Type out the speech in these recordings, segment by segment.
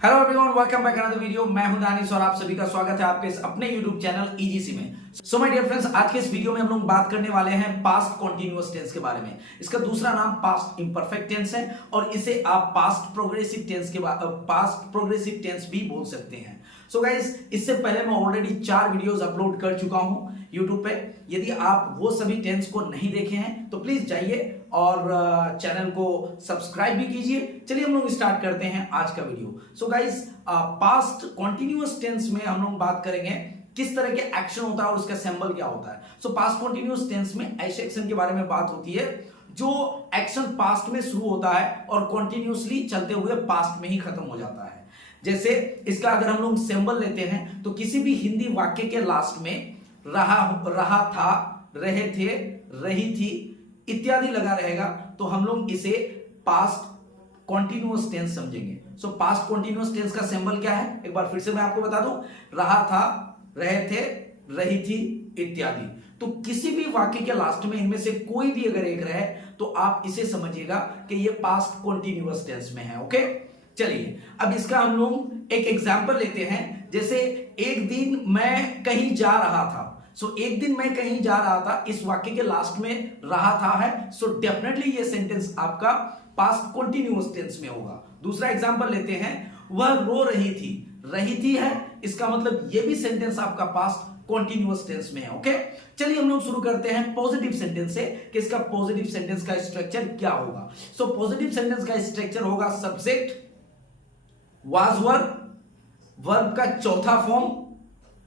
Hello everyone, welcome back another video. मैं हूं दानिश और आप सभी का स्वागत है आपके इस अपने यूट्यूब चैनल ईजीसी में। सो माय डियर फ्रेंड्स, आज के इस वीडियो में हम लोग बात करने वाले हैं पास्ट कॉन्टिन्यूअस टेंस के बारे में। इसका दूसरा नाम पास्ट इंपरफेक्ट टेंस है और इसे आप पास्ट प्रोग्रेसिव टेंस भी बोल सकते हैं। सो गाइस, इससे पहले मैं ऑलरेडी 4 वीडियोस अपलोड कर चुका हूं यूट्यूब पे। यदि आप वो सभी टेंस को नहीं देखे हैं तो प्लीज जाइए और चैनल को सब्सक्राइब भी कीजिए। चलिए हम लोग स्टार्ट करते हैं आज का video. So guys, past continuous tense में हम लोग बात करेंगे किस तरह के एक्शन होता है और उसका सिंबल क्या होता है। सो पास्ट कॉन्टिन्यूअस टेंस में ऐसे एक्शन के बारे में बात होती है जो एक्शन पास्ट में शुरू होता है और कॉन्टिन्यूअसली चलते हुए पास्ट में ही खत्म हो जाता है। जैसे इसका अगर हम लोग सिंबल लेते हैं तो किसी भी हिंदी वाक्य के लास्ट में रहा था, रहे थे, रही थी इत्यादि लगा रहेगा तो हम लोग इसे पास्ट कॉन्टिन्यूअस टेंस समझेंगे। सो पास्ट कॉन्टिन्यूअस टेंस का सिंबल क्या है, एक बार फिर से मैं आपको बता दूं। रहा था, रहे थे, रही थी इत्यादि। तो किसी भी वाक्य के लास्ट में इनमें से कोई भी अगर एक रहे तो आप इसे समझिएगा कि ये पास्ट कॉन्टिन्यूअस टेंस में है। ओके, चलिए अब इसका हम लोग एक एग्जांपल लेते हैं। जैसे एक दिन मैं कहीं जा रहा था। सो एक दिन मैं कहीं जा रहा था, इस वाक्य के लास्ट में रहा था है। सो डेफिनेटली ये सेंटेंस आपका पास्ट कॉन्टिन्यूअस टेंस में होगा। दूसरा एग्जांपल लेते हैं, वह रो रही थी है, इसका मतलब ये भी सेंटेंस आपका पास्ट कॉन्टिन्यूअस टेंस में है। ओके, चलिए हम लोग शुरू करते हैं पॉजिटिव सेंटेंस से कि इसका पॉजिटिव सेंटेंस का स्ट्रक्चर क्या होगा। सो पॉजिटिव सेंटेंस का स्ट्रक्चर होगा सब्जेक्ट, वाज वर्ब का चौथा फॉर्म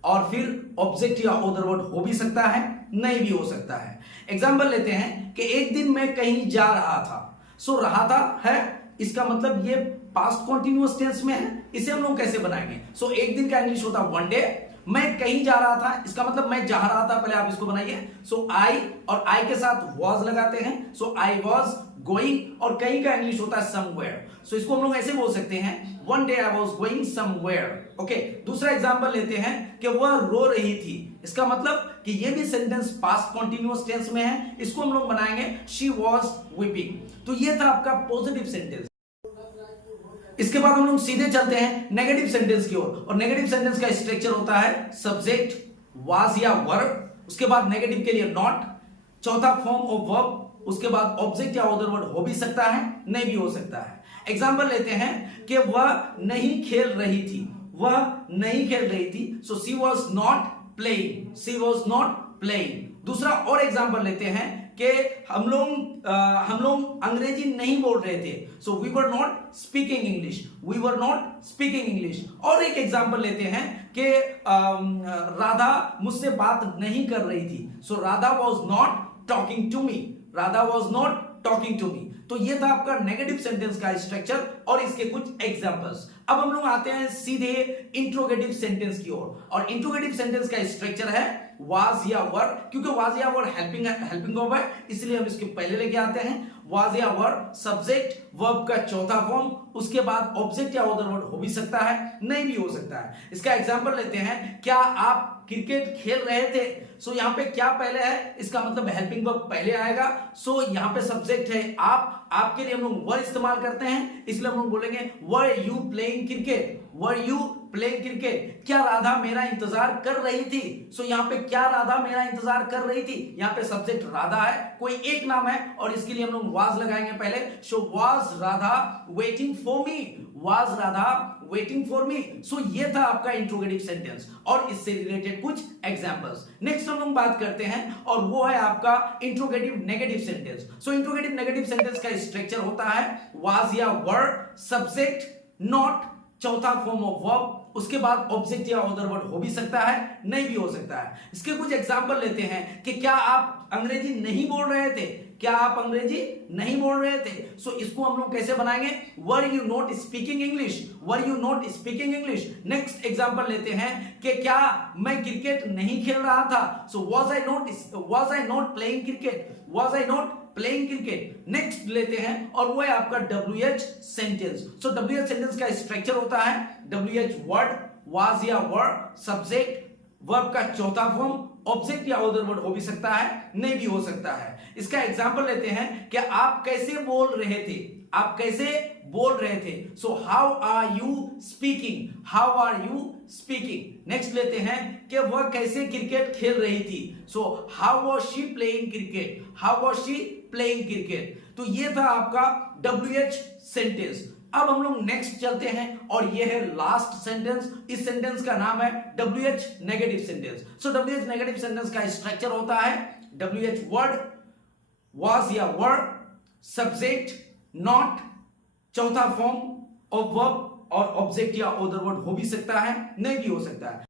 और फिर ऑब्जेक्ट या अदर वर्ड हो भी सकता है, नहीं भी हो सकता है। एग्जांपल लेते हैं कि एक दिन मैं कहीं जा रहा था। सो रहा था है, इसका मतलब ये पास्ट कॉन्टिन्यूअस टेंस में है। इसे हम लोग कैसे बनाएंगे? सो एक दिन का इंग्लिश होता वन डे। मैं कहीं जा रहा था, इसका मतलब मैं जा रहा था, पहले आप इसको बनाइए। सो आई और आई के साथ वॉज लगाते हैं। सो आई वॉज गोइंग और कहीं का इंग्लिश होता है समवेयर। सो इसको हम लोग ऐसे बोल सकते हैं, one day I was going somewhere. Okay, दूसरा एग्जांपल लेते हैं कि वह रो रही थी। इसका मतलब कि ये भी सेंटेंस पास्ट कॉन्टिन्यूअस टेंस में है। इसको हम लोग बनाएंगे शी वॉज वीपिंग। तो ये था आपका पॉजिटिव सेंटेंस। इसके बाद हम लोग सीधे चलते हैं नेगेटिव सेंटेंस की ओर और नेगेटिव सेंटेंस का स्ट्रक्चर होता है सब्जेक्ट, वाज या वर्ब, उसके बाद नेगेटिव के लिए नॉट, चौथा फॉर्म ऑफ वर्ब, उसके बाद ऑब्जेक्ट या अदर वर्ड हो भी सकता है, नहीं भी हो सकता है। एग्जांपल लेते हैं कि वह नहीं खेल रही थी। वह नहीं खेल रही थी, so she was not playing. She was not playing. दूसरा और एग्जांपल लेते हैं कि हम लोग अंग्रेजी नहीं बोल रहे थे। So we were not speaking English. We were not speaking English. और एक एग्जांपल लेते हैं कि राधा मुझसे बात नहीं कर रही थी। So Radha was not talking to me. Radha was not talking to me. तो ये था आपका नेगेटिव सेंटेंस का स्ट्रक्चर और इसके कुछ एग्जांपल्स। अब हम लोग आते हैं सीधे इंट्रोगेटिव सेंटेंस की ओर और इंट्रोगेटिव सेंटेंस का स्ट्रक्चर है वाज या वर, क्योंकि वाज या वर हेल्पिंग वर्ब है, इसलिए हम इसके पहले लेके आते हैं वाज या वर, सब्जेक्ट, वर्ब का चौथा फॉर्म, उसके बाद ऑब्जेक्ट या अदर वर्ड हो भी सकता है, नहीं भी हो सकता है। इसका एग्जांपल लेते हैं, क्या आप क्रिकेट खेल रहे थे। सो यहां पे क्या पहले है, इसका मतलब हेल्पिंग वर्ब पहले आएगा। सो यहां पे सब्जेक्ट है आप, आपके लिए हम लोग वर इस्तेमाल करते हैं, इसलिए हम लोग बोलेंगे were you playing cricket. Were you playing cricket. क्या राधा मेरा इंतजार कर रही थी। सो यहां पे क्या राधा मेरा इंतजार कर रही थी, यहां पे सब्जेक्ट राधा है, कोई एक नाम है और इसके लिए हम लोग वाज लगाएंगे पहले। So was Radha waiting for me. Was Radha waiting for me. So ये था आपका इंट्रोगेटिव सेंटेंस और इससे रिलेटेड कुछ एग्जांपल्स। नेक्स्ट हम लोग बात करते हैं और वो है आपका इंट्रोगेटिव नेगेटिव सेंटेंस। सो इंट्रोगेटिव नेगेटिव सेंटेंस का स्ट्रक्चर होता है वाज या वर, सब्जेक्ट, नॉट, चौथा फॉर्म ऑफ वर्ब, उसके बाद ऑब्जेक्ट या अदर वर्ड हो भी सकता है, नहीं भी हो सकता है। इसके कुछ एग्जांपल लेते हैं कि क्या आप अंग्रेजी नहीं बोल रहे थे। क्या आप अंग्रेजी नहीं बोल रहे थे। सो इसको हम लोग कैसे बनाएंगे, were you not speaking English. Were you not speaking English. Next example लेते हैं कि क्या मैं क्रिकेट नहीं खेल रहा था। So was I not playing cricket. Was I not playing cricket. Next लेते हैं और वो है आपका WH सेंटेंस। सो WH सेंटेंस का स्ट्रक्चर होता है WH वर्ड, वाज या वर, सब्जेक्ट, वर्ब का चौथा फॉर्म, ऑब्जेक्ट या अदर वर्ड हो भी सकता है, नहीं भी हो सकता है। इसका एग्जांपल लेते हैं कि आप कैसे बोल रहे थे। आप कैसे बोल रहे थे। So how are you speaking, how are you speaking. Next लेते हैं कि वह कैसे क्रिकेट खेल रही थी। So how was she playing cricket, how was she playing cricket. तो ये था आपका WH सेंटेंस। अब हम लोग नेक्स्ट चलते हैं और ये है लास्ट सेंटेंस। इस सेंटेंस का नाम है WH नेगेटिव सेंटेंस। सो WH नेगेटिव सेंटेंस का स्ट्रक्चर होता है WH वर्ड, was या वर, सब्जेक्ट, नॉट, चौथा फॉर्म ऑफ वर्ब और ऑब्जेक्ट या अदर वर्ड हो भी सकता है, नहीं भी हो सकता है।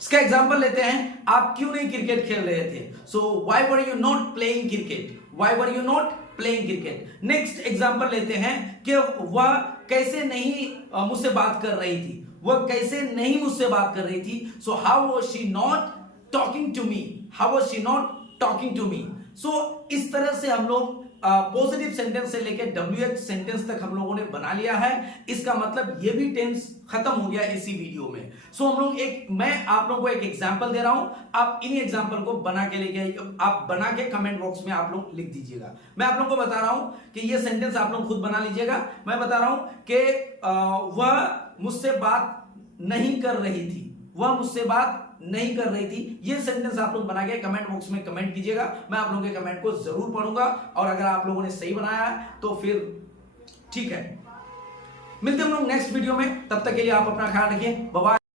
इसका एग्जांपल लेते हैं, आप क्यों नहीं क्रिकेट खेल रहे थे। So why were you not playing cricket, why were you not playing cricket. Next example लेते हैं कि वह कैसे नहीं मुझसे बात कर रही थी, वह कैसे नहीं मुझसे बात कर रही थी। So how was she not talking to me, how was she not talking to me. So इस तरह से हम लोग पॉजिटिव सेंटेंस से लेकर WH सेंटेंस तक हम लोगों ने बना लिया है। इसका मतलब ये भी टेंस खत्म हो गया इसी वीडियो में। सो हम लोग मैं आप लोगों को एक एग्जांपल दे रहा हूं, आप इन्हीं एग्जांपल को बना के लेके आप बना के कमेंट बॉक्स में आप लोग लिख दीजिएगा। मैं आप लोगों को बता रहा हूं कि ये सेंटेंस आप लोग खुद बना लीजिएगा। मैं बता रहा हूं कि वह मुझसे बात नहीं कर रही थी, वह मुझसे बात नहीं कर रही थी। ये सेंटेंस आप लोग बना के कमेंट बॉक्स में कमेंट कीजिएगा, मैं आप लोगों के कमेंट को जरूर पढ़ूंगा और अगर आप लोगों ने सही बनाया है तो फिर ठीक है। मिलते हैं हम लोग नेक्स्ट वीडियो में, तब तक के लिए आप अपना ख्याल रखिए। Bye bye.